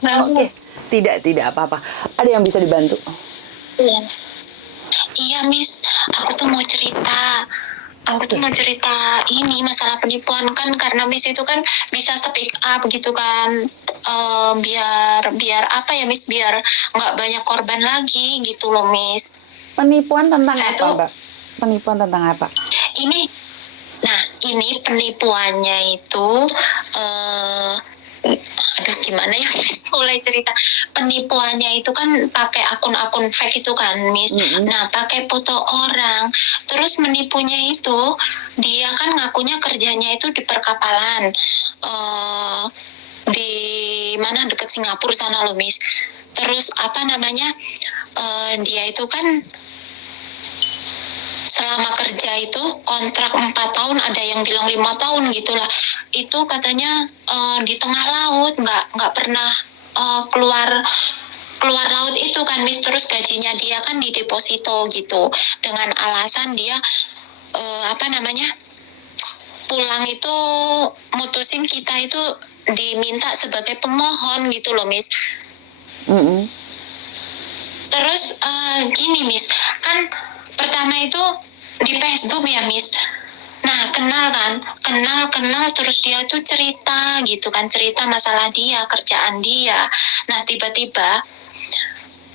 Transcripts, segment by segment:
Oke, tidak apa-apa. Ada yang bisa dibantu? Iya. Iya, Miss. Aku tuh mau cerita. Aku tuh Oke. mau cerita ini masalah penipuan kan, karena Miss itu kan bisa speak up gitu kan. Biar apa ya, Miss, biar nggak banyak korban lagi gitu loh, Miss. Penipuan tentang Saya apa, tuh Mbak? Penipuan tentang apa? ini ini penipuannya itu eh aduh gimana ya, Miss, mulai cerita. Penipuannya itu kan pakai akun-akun fake itu kan, Miss. Nah, pakai foto orang, terus menipunya itu dia kan ngakunya kerjanya itu di perkapalan, di mana deket Singapura sana loh, Miss. Terus apa namanya, dia itu kan selama kerja itu kontrak 4 tahun, ada yang bilang 5 tahun gitulah. Itu katanya di tengah laut, nggak pernah keluar laut itu kan, Miss. Terus gajinya dia kan di deposito gitu, dengan alasan dia apa namanya, pulang itu mutusin kita itu diminta sebagai pemohon gitu loh, Miss. Terus gini, Miss, kan pertama itu di Facebook ya, Miss. Nah, kenal terus dia tuh cerita gitu kan, cerita masalah dia, kerjaan dia. Nah, tiba-tiba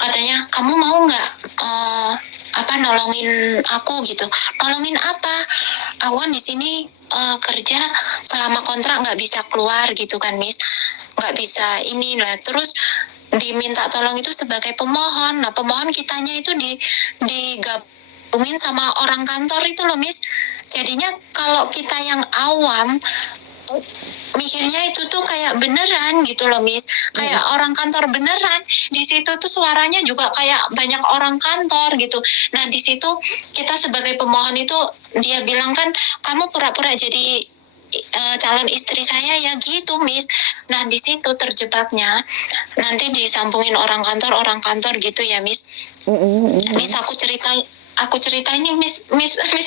katanya, kamu mau nggak nolongin aku gitu. Nolongin apa? Aku kan di sini kerja selama kontrak nggak bisa keluar gitu kan, Miss. Nggak bisa ini lah. Terus diminta tolong itu sebagai pemohon. Nah, pemohon kitanya itu digabungin sama orang kantor itu loh, Miss. Jadinya kalau kita yang awam mikirnya itu tuh kayak beneran gitu loh, Miss. Kayak orang kantor beneran. Di situ tuh suaranya juga kayak banyak orang kantor gitu. Nah, di situ kita sebagai pemohon itu dia bilang kan, kamu pura-pura jadi calon istri saya ya gitu, Miss. Nah, di situ terjebaknya. Nanti disambungin orang kantor gitu ya, Miss. Miss, aku cerita ini, Miss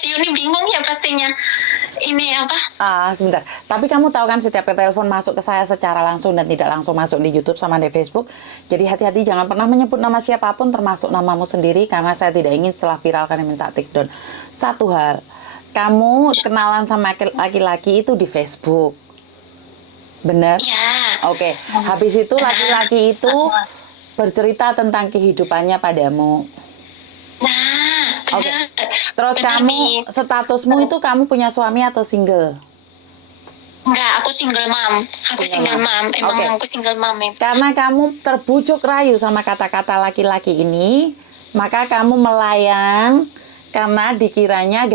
Yuni bingung ya pastinya. Ini apa? Sebentar. Tapi kamu tahu kan setiap telepon masuk ke saya secara langsung dan tidak langsung masuk di YouTube sama di Facebook. Jadi hati-hati, jangan pernah menyebut nama siapapun termasuk namamu sendiri, karena saya tidak ingin setelah viral kalian minta take down. Satu hal, kamu kenalan sama laki-laki itu di Facebook. Bener? Ya. Oke. Habis itu laki-laki itu bercerita tentang kehidupannya padamu. Nah, benar. Oke. Terus benar, kamu, Miss. statusmu itu kamu punya suami atau single? Enggak, aku single mom. Emang aku single mom. Karena kamu terbujuk rayu sama kata-kata laki-laki ini, maka kamu melayang karena dikiranya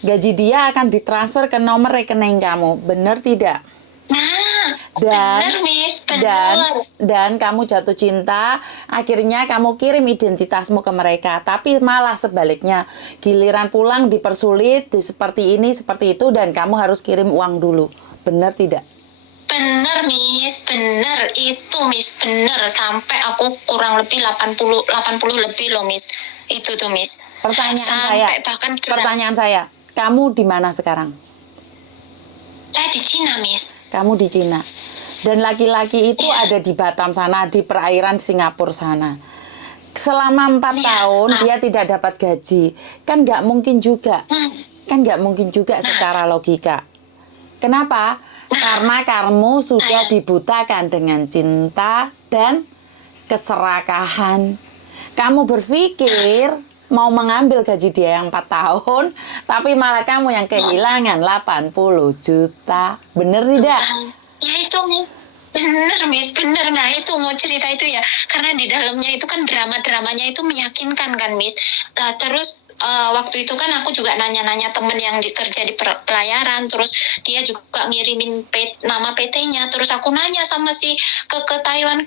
gaji dia akan ditransfer ke nomor rekening kamu. Benar tidak? Benar, Miss. Benar. Dan kamu jatuh cinta, akhirnya kamu kirim identitasmu ke mereka, tapi malah sebaliknya, giliran pulang dipersulit, seperti ini, seperti itu, dan kamu harus kirim uang dulu. Benar tidak? Benar, Miss. Benar itu, Miss. Benar, sampai aku kurang lebih 80 lebih loh, Miss. Itu tuh, Miss. Pertanyaan saya, kamu di mana sekarang? Saya di Cina, Miss. Kamu di Cina. Dan laki-laki itu ada di Batam sana, di perairan Singapura sana. Selama 4 tahun dia tidak dapat gaji. Kan nggak mungkin juga. Secara logika. Kenapa? Karena kamu sudah dibutakan dengan cinta dan keserakahan. Kamu berpikir mau mengambil gaji dia yang 4 tahun, tapi malah kamu yang kehilangan 80 juta. Bener tidak? Ya itu, bener, Miss, bener. Nah, itu mau cerita itu ya, karena di dalamnya itu kan drama-dramanya itu meyakinkan kan, Miss. Nah, terus waktu itu kan aku juga nanya-nanya temen yang kerja di pelayaran, terus dia juga ngirimin nama PT-nya, terus aku nanya sama si ke Taiwan,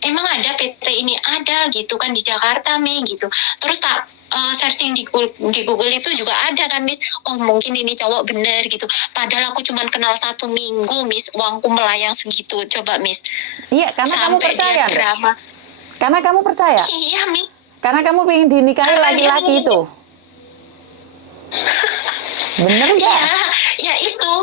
emang ada PT ini? Ada gitu kan di Jakarta, Mi, gitu. Terus tak searching di Google itu juga ada kan, Miss. Oh, mungkin ini cowok bener gitu. Padahal aku cuma kenal 1 minggu, Miss. Uangku melayang segitu. Coba, Miss. Iya, karena sampai kamu percaya. Dia drama. Karena kamu percaya. Iya, Miss. Karena kamu pengen dinikahi laki-laki itu. Bener nggak? Ya itu.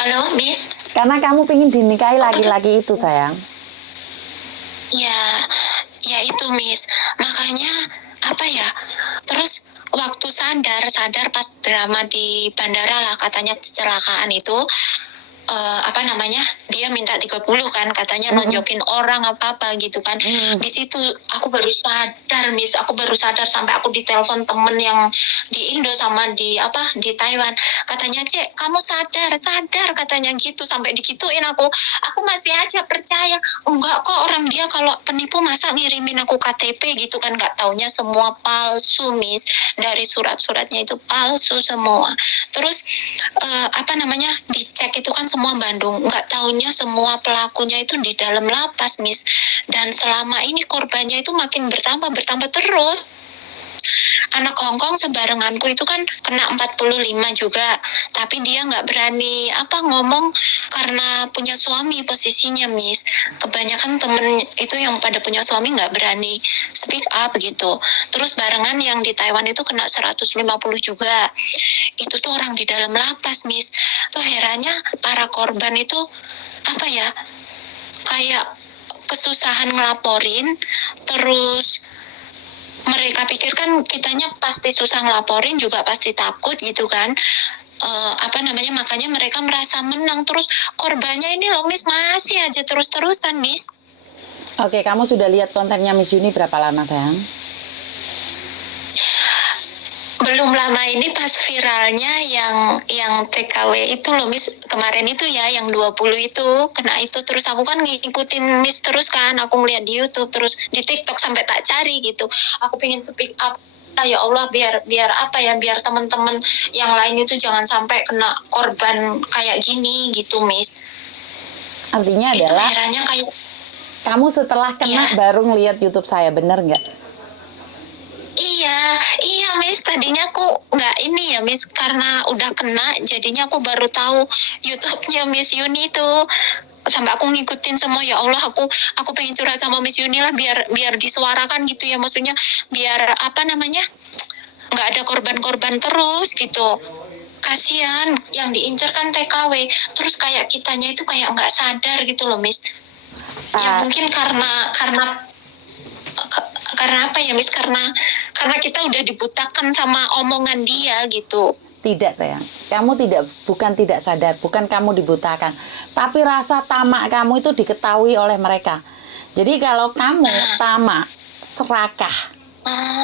Halo, Miss. Karena kamu pingin dinikahi laki-laki itu, sayang. Ya, ya itu Miss. Makanya apa ya? Terus waktu sadar pas drama di bandara lah katanya kecelakaan itu, apa namanya, dia minta 30 kan katanya nonjokin orang apa gitu kan. Di situ aku baru sadar Miss, aku baru sadar sampai aku ditelepon temen yang di Indo sama di Taiwan, katanya Cek kamu sadar katanya gitu, sampai digituin aku masih aja percaya, enggak kok orang dia kalau penipu masa ngirimin aku KTP gitu kan, nggak taunya semua palsu Miss, dari surat-suratnya itu palsu semua. Terus apa namanya, dicek itu kan semua Bandung, nggak taunya semua pelakunya itu di dalam lapas Miss, dan selama ini korbannya itu makin bertambah terus. Anak Hongkong sebarenganku itu kan kena 45 juga, tapi dia nggak berani ngomong karena punya suami posisinya Miss. Kebanyakan temen itu yang pada punya suami nggak berani speak up gitu. Terus barengan yang di Taiwan itu kena 150 juga. Itu tuh orang di dalam lapas Miss. Tuh herannya para korban itu kayak kesusahan ngelaporin, terus mereka pikir kan kitanya pasti susah ngelaporin juga pasti takut gitu kan, makanya mereka merasa menang, terus korbannya ini loh Miss masih aja terus-terusan Miss. Oke, kamu sudah lihat kontennya Miss Yuni berapa lama, sayang? Belum lama ini pas viralnya yang TKW itu loh Miss, kemarin itu ya yang 20 itu kena itu, terus aku kan ngikutin Miss terus kan, aku ngeliat di YouTube terus di TikTok sampai tak cari gitu. Aku pengen speak up, ya Allah, biar teman-teman yang lain itu jangan sampai kena korban kayak gini gitu Miss. Artinya itu adalah herannya kayak kamu setelah kena baru ngeliat YouTube saya, bener nggak? Iya Miss, tadinya aku nggak ini ya Miss, karena udah kena jadinya aku baru tahu YouTube-nya Miss Yuni tuh, sampai aku ngikutin semua. Ya Allah, aku pengen curhat sama Miss Yuni lah, biar disuarakan gitu ya, maksudnya biar nggak ada korban-korban terus gitu. Kasihan yang diincar kan TKW, terus kayak kitanya itu kayak nggak sadar gitu loh Miss. Ya mungkin karena apa ya Miss, karena kita udah dibutakan sama omongan dia gitu. Tidak, sayang, kamu bukan tidak sadar, bukan kamu dibutakan, tapi rasa tamak kamu itu diketahui oleh mereka. Jadi kalau kamu tamak, serakah,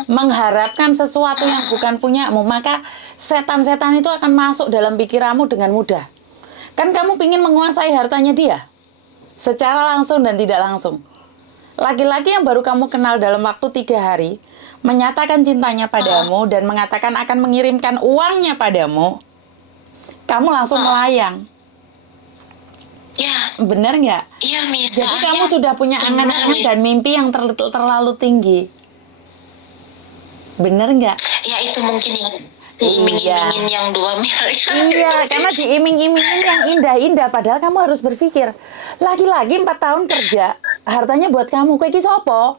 mengharapkan sesuatu yang bukan punyamu, maka setan-setan itu akan masuk dalam pikiranmu dengan mudah. Kan kamu ingin menguasai hartanya dia secara langsung dan tidak langsung. Laki-laki yang baru kamu kenal dalam waktu 3 hari menyatakan cintanya padamu dan mengatakan akan mengirimkan uangnya padamu, kamu langsung melayang. Ya. Benar nggak? Iya Miss. Jadi kamu sudah punya angan-angan dan mimpi yang terlalu tinggi. Benar nggak? Ya itu mungkin yang diiming-imingin yang 2 miliar. Iya, karena diiming-imingin yang indah-indah. Padahal kamu harus berpikir, laki-laki 4 tahun kerja, hartanya buat kamu, kayak gini sopo?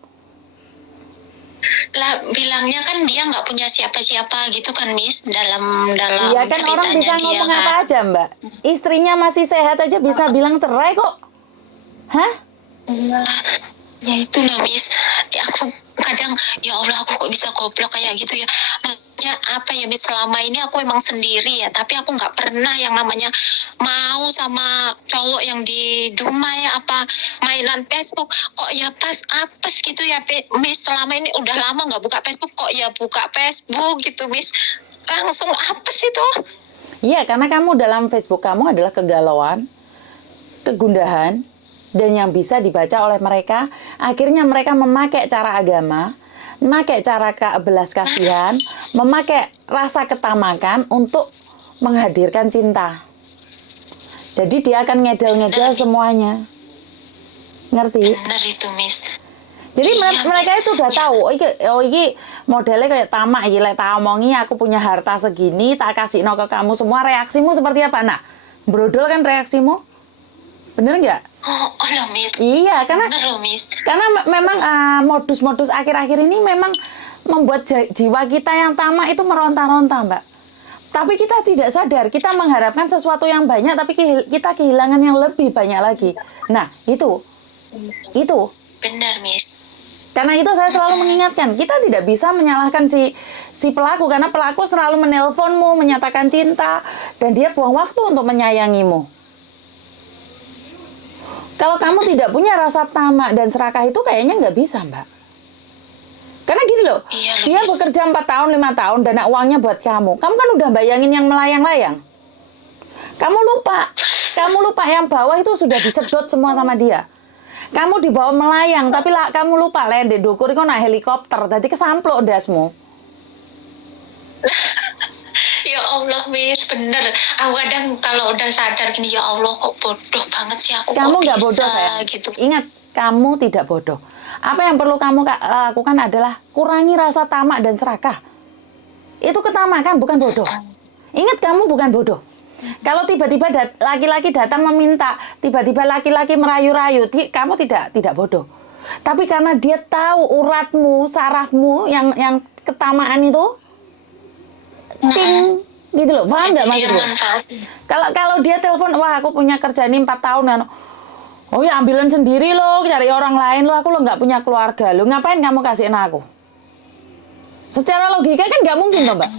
Lah bilangnya kan dia nggak punya siapa-siapa gitu kan Miss, dalam iya kan, orang bisa ngomong kan apa aja Mbak. Istrinya masih sehat aja bisa bilang cerai kok. Hah? Ya itu loh Miss, ya, aku kadang ya Allah, aku kok bisa goblok kayak gitu ya. Maksudnya apa ya Miss, selama ini aku emang sendiri ya, tapi aku nggak pernah yang namanya mau sama cowok yang di Dumai mainan Facebook. Kok ya pas apes gitu ya Miss, selama ini udah lama nggak buka Facebook, kok ya buka Facebook gitu Miss, langsung apes itu. Iya, karena kamu dalam Facebook kamu adalah kegalauan, kegundahan, dan yang bisa dibaca oleh mereka. Akhirnya mereka memakai cara agama, memakai cara belas kasihan, memakai rasa ketamakan untuk menghadirkan cinta. Jadi dia akan ngedel-ngedel semuanya. Ngerti? Benar itu Miss. Jadi mereka itu udah tahu, iki modelnya kayak tamak, iki lek tak omongi aku punya harta segini, tak kasih ke kamu semua, reaksimu seperti apa? Nah, brodol kan reaksimu? Bener nggak? Oh loh Miss. Iya, karena bener loh Miss. Karena memang modus-modus akhir-akhir ini memang membuat jiwa kita yang tamak itu meronta-ronta, Mbak. Tapi kita tidak sadar, kita mengharapkan sesuatu yang banyak, tapi kita kehilangan yang lebih banyak lagi. Nah, itu. Benar, Miss. Karena itu saya selalu mengingatkan, kita tidak bisa menyalahkan si pelaku, karena pelaku selalu menelponmu, menyatakan cinta, dan dia buang waktu untuk menyayangimu. Kalau kamu tidak punya rasa tamak dan serakah itu kayaknya nggak bisa, Mbak. Karena gini loh, Iya, dia bekerja 4 tahun, 5 tahun, dana uangnya buat kamu. Kamu kan udah bayangin yang melayang-layang. Kamu lupa yang bawah itu sudah disedot semua sama dia. Kamu dibawa melayang, tapi kamu lupa landai dukur itu naik helikopter, jadi kesamplok dasmu. Ya Allah, Miss, bener. Aku kadang kalau udah sadar gini, ya Allah, kok bodoh banget sih aku. Kamu kok nggak bisa, bodoh, sayang. gitu. Ingat, kamu tidak bodoh. Apa yang perlu kamu lakukan adalah kurangi rasa tamak dan serakah. Itu ketamakan, bukan bodoh. Ingat, kamu bukan bodoh. Kalau tiba-tiba laki-laki datang meminta, tiba-tiba laki-laki merayu-rayu, kamu tidak bodoh. Tapi karena dia tahu uratmu, sarafmu yang ketamaan itu, ting, gitu loh. Paham nggak maksud gue? Kalau dia telepon, wah aku punya kerja ini 4 tahun, oh ya ambilan sendiri loh, cari orang lain loh, aku lo nggak punya keluarga lo, ngapain kamu kasihin aku? Secara logika kan nggak mungkin toh, Mbak.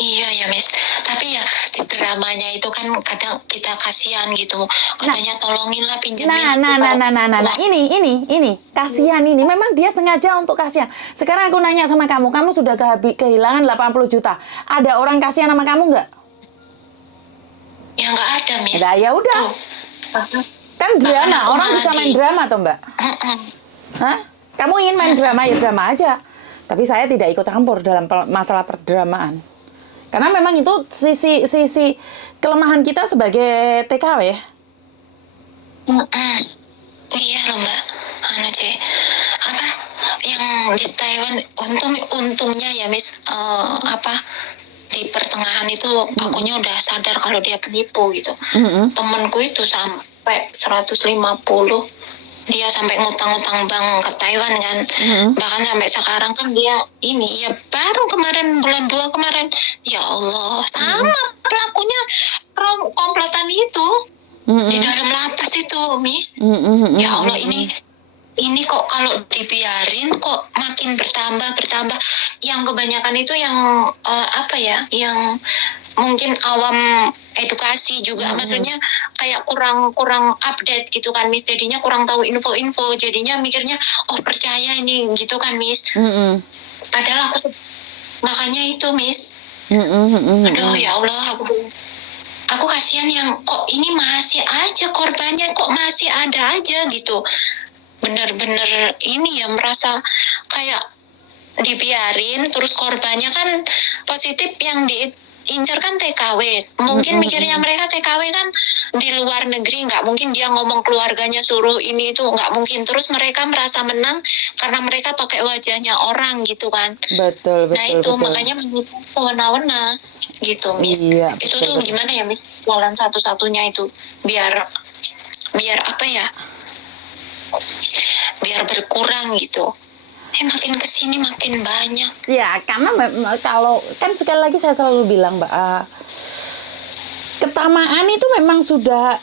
Iya ya, Miss. Tapi ya di dramanya itu kan kadang kita kasihan gitu. Katanya tolonginlah pinjemin. Nah, ini kasihan ini. Memang dia sengaja untuk kasihan. Sekarang aku nanya sama kamu sudah kehilangan 80 juta. Ada orang kasihan sama kamu nggak? Ya nggak ada, Miss. Nah, ya udah. Kan drama, orang bisa main drama toh, Mbak. Hah? Kamu ingin main drama ya drama aja. Tapi saya tidak ikut campur dalam masalah perdramaan. Karena memang itu sisi kelemahan kita sebagai TKW. Iya loh, Mbak. Apa yang di Taiwan untungnya ya, Miss, di pertengahan itu akunya udah sadar kalau dia penipu gitu. Temenku itu sampai 150, dia sampai ngutang-ngutang bank ke Taiwan kan. Bahkan sampai sekarang kan dia ini ya baru kemarin bulan 2 kemarin, ya Allah, sama pelakunya komplotan itu di dalam lapas itu, Miss. Ya Allah, ini kok kalau dibiarin kok makin bertambah. Yang kebanyakan itu yang yang mungkin awam edukasi juga, maksudnya kayak kurang update gitu kan, Miss. Jadinya kurang tahu info-info, jadinya mikirnya oh percaya ini gitu kan, Miss. Padahal makanya itu, Miss. Aduh ya Allah, aku kasihan yang kok ini masih aja korbannya, kok masih ada aja gitu. Bener-bener ini ya, merasa kayak dibiarin, terus korbannya kan positif, yang diincar kan TKW. Mungkin mikirnya mereka TKW kan di luar negeri, nggak mungkin dia ngomong keluarganya suruh ini itu, nggak mungkin. Terus mereka merasa menang karena mereka pakai wajahnya orang gitu kan. Betul. Nah itu makanya sewena-wena gitu, Miss. Iya, itu betul. tuh gimana ya, Miss, jalan satu-satunya itu biar apa ya, biar berkurang gitu. Makin kesini makin banyak. Ya, karena kalau kan sekali lagi saya selalu bilang, Mbak, ketamaan itu memang sudah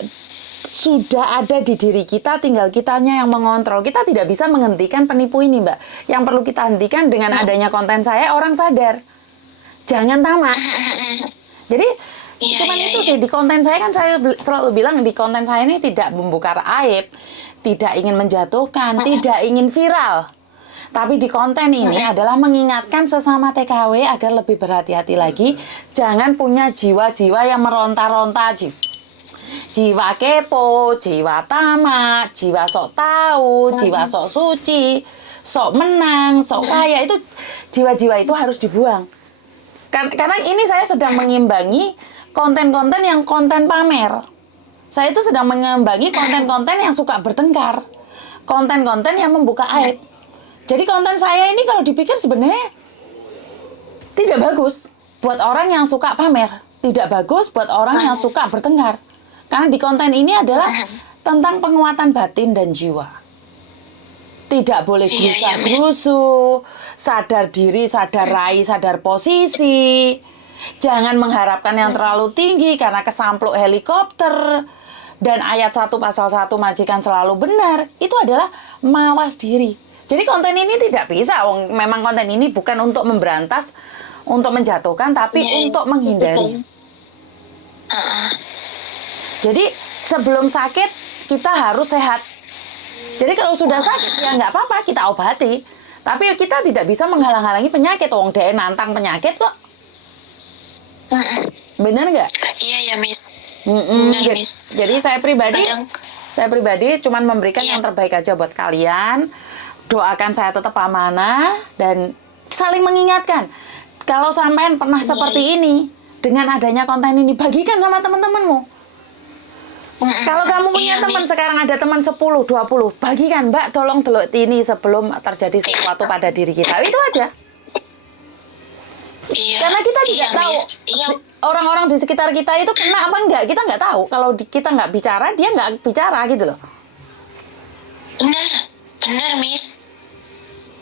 ada di diri kita, tinggal kitanya yang mengontrol. Kita tidak bisa menghentikan penipu ini, Mbak. Yang perlu kita hentikan dengan adanya konten saya, orang sadar. Jangan tamak. Jadi, itu sih, di konten saya kan saya selalu bilang, di konten saya ini tidak membuka aib, tidak ingin menjatuhkan, tidak ingin viral. Tapi di konten ini adalah mengingatkan sesama TKW agar lebih berhati-hati lagi. Jangan punya jiwa-jiwa yang meronta-ronta, jiwa kepo, jiwa tamak, jiwa sok tahu, jiwa sok suci, sok menang, sok kaya. Itu jiwa-jiwa itu harus dibuang. Karena ini saya sedang mengimbangi konten-konten yang konten pamer. Saya itu sedang mengimbangi konten-konten yang suka bertengkar, konten-konten yang membuka aib. Jadi konten saya ini kalau dipikir sebenarnya tidak bagus buat orang yang suka pamer, tidak bagus buat orang yang suka bertengkar. Karena di konten ini adalah tentang penguatan batin dan jiwa. Tidak boleh Iya, iya, Miss. gerusa-gerusu, sadar diri, sadar rai, sadar posisi. Jangan mengharapkan yang terlalu tinggi karena kesampluk helikopter. Dan ayat 1 pasal 1 majikan selalu benar, itu adalah mawas diri. Jadi konten ini tidak bisa, memang konten ini bukan untuk memberantas, untuk menjatuhkan, tapi Iya, iya. untuk menghindari. Jadi sebelum sakit, kita harus sehat. Jadi kalau sudah sakit, ya nggak apa-apa, kita obati. Tapi kita tidak bisa menghalang-halangi penyakit. Wong dia nantang penyakit kok. Bener nggak? Iya ya, Miss. Benar, Benar, Miss. Jadi saya pribadi cuman memberikan Iya. yang terbaik aja buat kalian. Doakan saya tetap amanah dan saling mengingatkan. Kalau sampean pernah seperti ini, dengan adanya konten ini, bagikan sama teman-temanmu. Kalau kamu punya Iya, teman, Miss. sekarang ada teman 10, 20, bagikan, Mbak, tolong delok ini sebelum terjadi sesuatu pada diri kita. Itu aja. Iya. Karena kita Iya, tidak tahu Miss. Iya. orang-orang di sekitar kita itu kena apa enggak, kita nggak tahu. Kalau kita nggak bicara, dia nggak bicara gitu loh. Benar, Miss.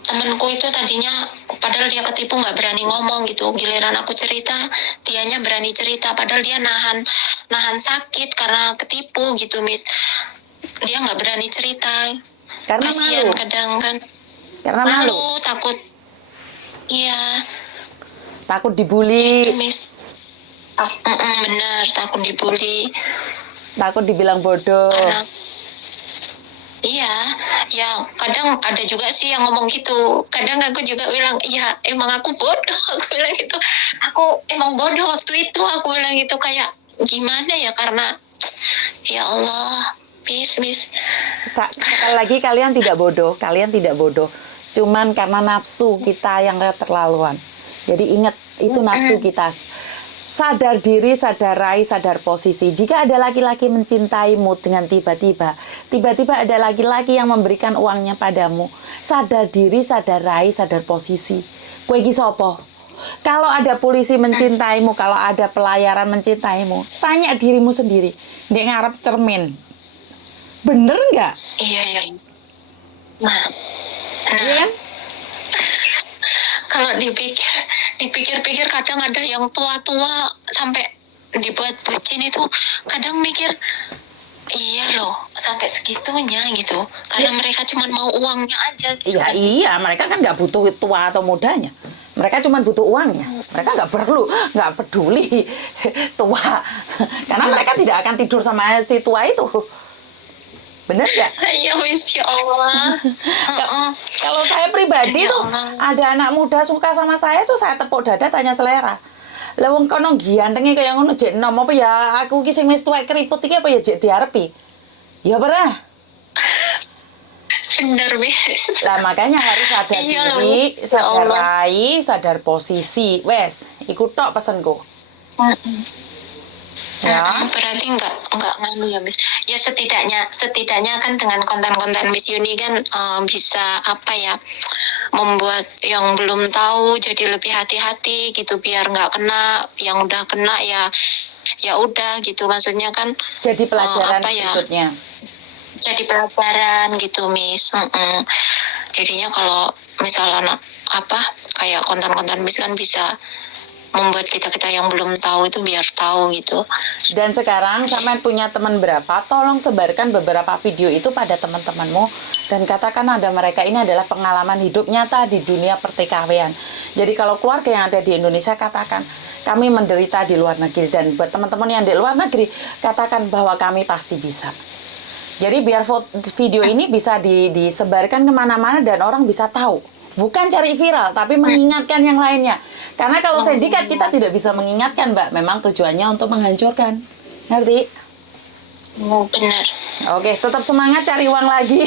Temenku itu tadinya, padahal dia ketipu nggak berani ngomong gitu. Giliran aku cerita, dianya berani cerita. Padahal dia nahan sakit karena ketipu gitu, Miss. Dia nggak berani cerita. Karena Kasihan malu. kadang kan. Karena malu. Takut. Iya, Takut dibully, itu, Miss. Benar, takut dibully. takut dibilang bodoh. Karena iya, ya kadang ada juga sih yang ngomong gitu. Kadang aku juga bilang, iya emang aku bodoh. Aku bilang gitu, aku emang bodoh waktu itu. Aku bilang gitu, kayak gimana ya, karena ya Allah, Miss. Sekali lagi kalian tidak bodoh. Cuman karena nafsu kita yang keterlaluan. Jadi ingat, itu nafsu kita. Sadar diri, sadar rai, sadar posisi. Jika ada laki-laki mencintaimu dengan tiba-tiba ada laki-laki yang memberikan uangnya padamu. Sadar diri, sadar rai, sadar posisi. Kowe iki sapa? Kalau ada polisi mencintaimu, kalau ada pelayaran mencintaimu, tanya dirimu sendiri. Dia ngarep cermin. Bener nggak? Iya. Nah, Iya kan? kalau dipikir-pikir kadang ada yang tua-tua sampai dibuat bucin itu, kadang mikir, iya loh, sampai segitunya gitu. Karena mereka cuma mau uangnya aja gitu. Iya, mereka kan nggak butuh tua atau mudanya. Mereka cuma butuh uangnya. Mereka nggak peduli tua. Karena mereka tidak akan tidur sama si tua itu. Bener nggak? Ya wis, ya Allah. Kalau saya pribadi Ya tuh, Allah. ada anak muda suka sama saya tuh, saya tepuk dada tanya selera. Lah wong kono gantenge kaya ngono jek enom apa ya, aku ki sing wis tuwek keriput iki apa ya jek diarepi. Ya pernah. Bener, Miss. Lah makanya harus sadar Iya loh, diri, ya sadar Allah. rai, sadar posisi. Wes, iku tok pesenku. Ya. Berarti nggak nganu ya, Miss. Ya setidaknya kan dengan konten-konten Miss Yuni kan bisa apa ya, membuat yang belum tahu jadi lebih hati-hati gitu, biar nggak kena. Yang udah kena ya udah gitu, maksudnya kan Jadi pelajaran apa ya, berikutnya. jadi pelajaran gitu, Miss. Jadinya kalau misalnya apa kayak konten-konten Miss kan bisa membuat kita yang belum tahu itu biar tahu gitu. Dan sekarang sampean punya teman berapa, tolong sebarkan beberapa video itu pada teman-temanmu dan katakan ada mereka ini adalah pengalaman hidup nyata di dunia pertikaian. Jadi kalau keluarga yang ada di Indonesia, katakan kami menderita di luar negeri, dan buat teman-teman yang di luar negeri, katakan bahwa kami pasti bisa. Jadi biar video ini bisa disebarkan kemana-mana dan orang bisa tahu. Bukan cari viral, tapi mengingatkan yang lainnya. Karena kalau sindikat kita tidak bisa mengingatkan, Mbak. Memang tujuannya untuk menghancurkan. Ngerti? Benar. Oke, tetap semangat cari uang lagi.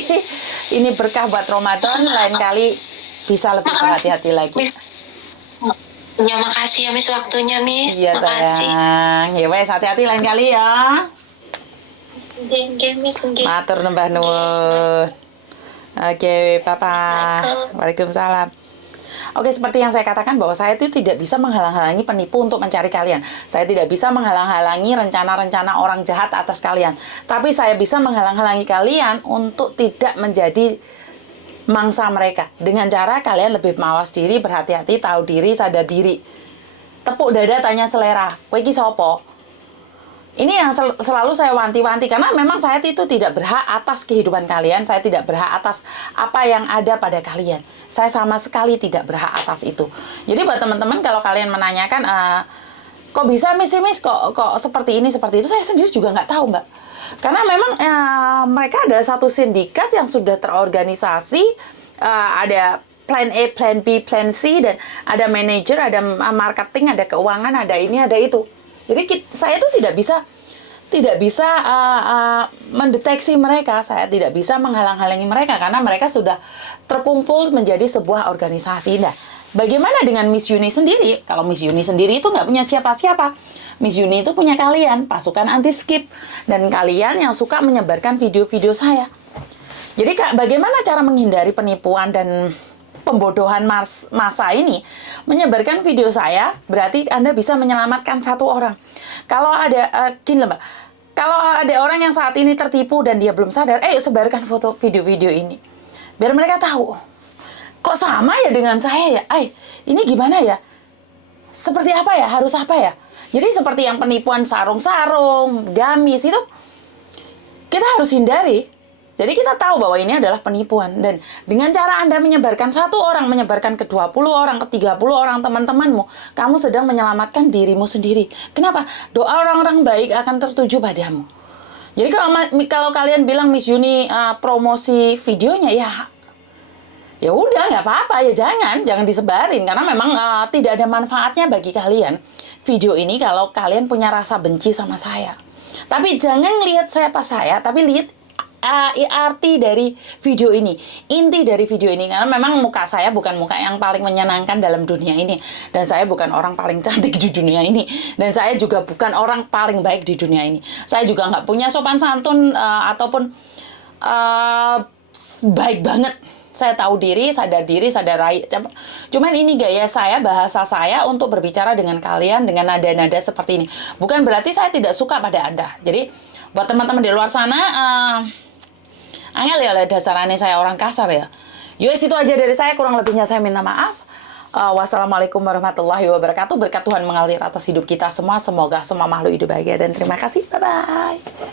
Ini berkah buat Ramadan. Lain kali bisa lebih berhati-hati lagi. Ya makasih ya, Miss, waktunya, Miss. Iya, Makasih. sayang. Ya wes, hati-hati lain kali ya. Nggih, Miss, nggih. Matur nembah nuwun. Oke, Papa. Waalaikumsalam. Oke, seperti yang saya katakan bahwa saya itu tidak bisa menghalang-halangi penipu untuk mencari kalian. Saya tidak bisa menghalang-halangi rencana-rencana orang jahat atas kalian. Tapi saya bisa menghalang-halangi kalian untuk tidak menjadi mangsa mereka. Dengan cara kalian lebih mawas diri, berhati-hati, tahu diri, sadar diri. Tepuk dada, tanya selera. Kowe iki sapa? Ini yang selalu saya wanti-wanti, karena memang saya itu tidak berhak atas kehidupan kalian, saya tidak berhak atas apa yang ada pada kalian. Saya sama sekali tidak berhak atas itu. Jadi buat teman-teman, kalau kalian menanyakan, kok bisa Miss kok seperti ini, seperti itu, saya sendiri juga nggak tahu, Mbak. Karena memang mereka adalah satu sindikat yang sudah terorganisasi, ada plan A, plan B, plan C, dan ada manajer, ada marketing, ada keuangan, ada ini, ada itu. Jadi saya itu tidak bisa mendeteksi mereka, saya tidak bisa menghalang-halangi mereka karena mereka sudah terkumpul menjadi sebuah organisasi. Nah, bagaimana dengan Miss Yuni sendiri? Kalau Miss Yuni sendiri itu nggak punya siapa-siapa. Miss Yuni itu punya kalian, pasukan anti skip, dan kalian yang suka menyebarkan video-video saya. Jadi bagaimana cara menghindari penipuan dan pembodohan masa ini? Menyebarkan video saya berarti Anda bisa menyelamatkan satu orang. Kalau ada gini loh, Mbak, kalau ada orang yang saat ini tertipu dan dia belum sadar, sebarkan foto video-video ini biar mereka tahu, kok sama ya dengan saya ya, ini gimana ya, seperti apa ya, harus apa ya. Jadi seperti yang penipuan sarung-sarung, gamis itu kita harus hindari. Jadi kita tahu bahwa ini adalah penipuan. Dan dengan cara Anda menyebarkan satu orang, menyebarkan ke 20 orang, ke 30 orang teman-temanmu, kamu sedang menyelamatkan dirimu sendiri. Kenapa? Doa orang-orang baik akan tertuju padamu. Jadi kalau kalian bilang Miss Yuni promosi videonya, ya udah nggak apa-apa, ya jangan disebarin. Karena memang tidak ada manfaatnya bagi kalian video ini kalau kalian punya rasa benci sama saya. Tapi jangan lihat saya pas saya, tapi lihat arti dari video ini, inti dari video ini. Karena memang muka saya bukan muka yang paling menyenangkan dalam dunia ini, dan saya bukan orang paling cantik di dunia ini, dan saya juga bukan orang paling baik di dunia ini. Saya juga nggak punya sopan santun ataupun baik banget. Saya tahu diri, sadar rai. Cuman ini gaya saya, bahasa saya untuk berbicara dengan kalian dengan nada-nada seperti ini. Bukan berarti saya tidak suka pada Anda. Jadi buat teman-teman di luar sana, angel ya dasarannya saya orang kasar ya. Yus, itu aja dari saya, kurang lebihnya saya minta maaf. Wassalamualaikum warahmatullahi wabarakatuh. Berkat Tuhan mengalir atas hidup kita semua. Semoga semua makhluk hidup bahagia dan terima kasih. Bye-bye.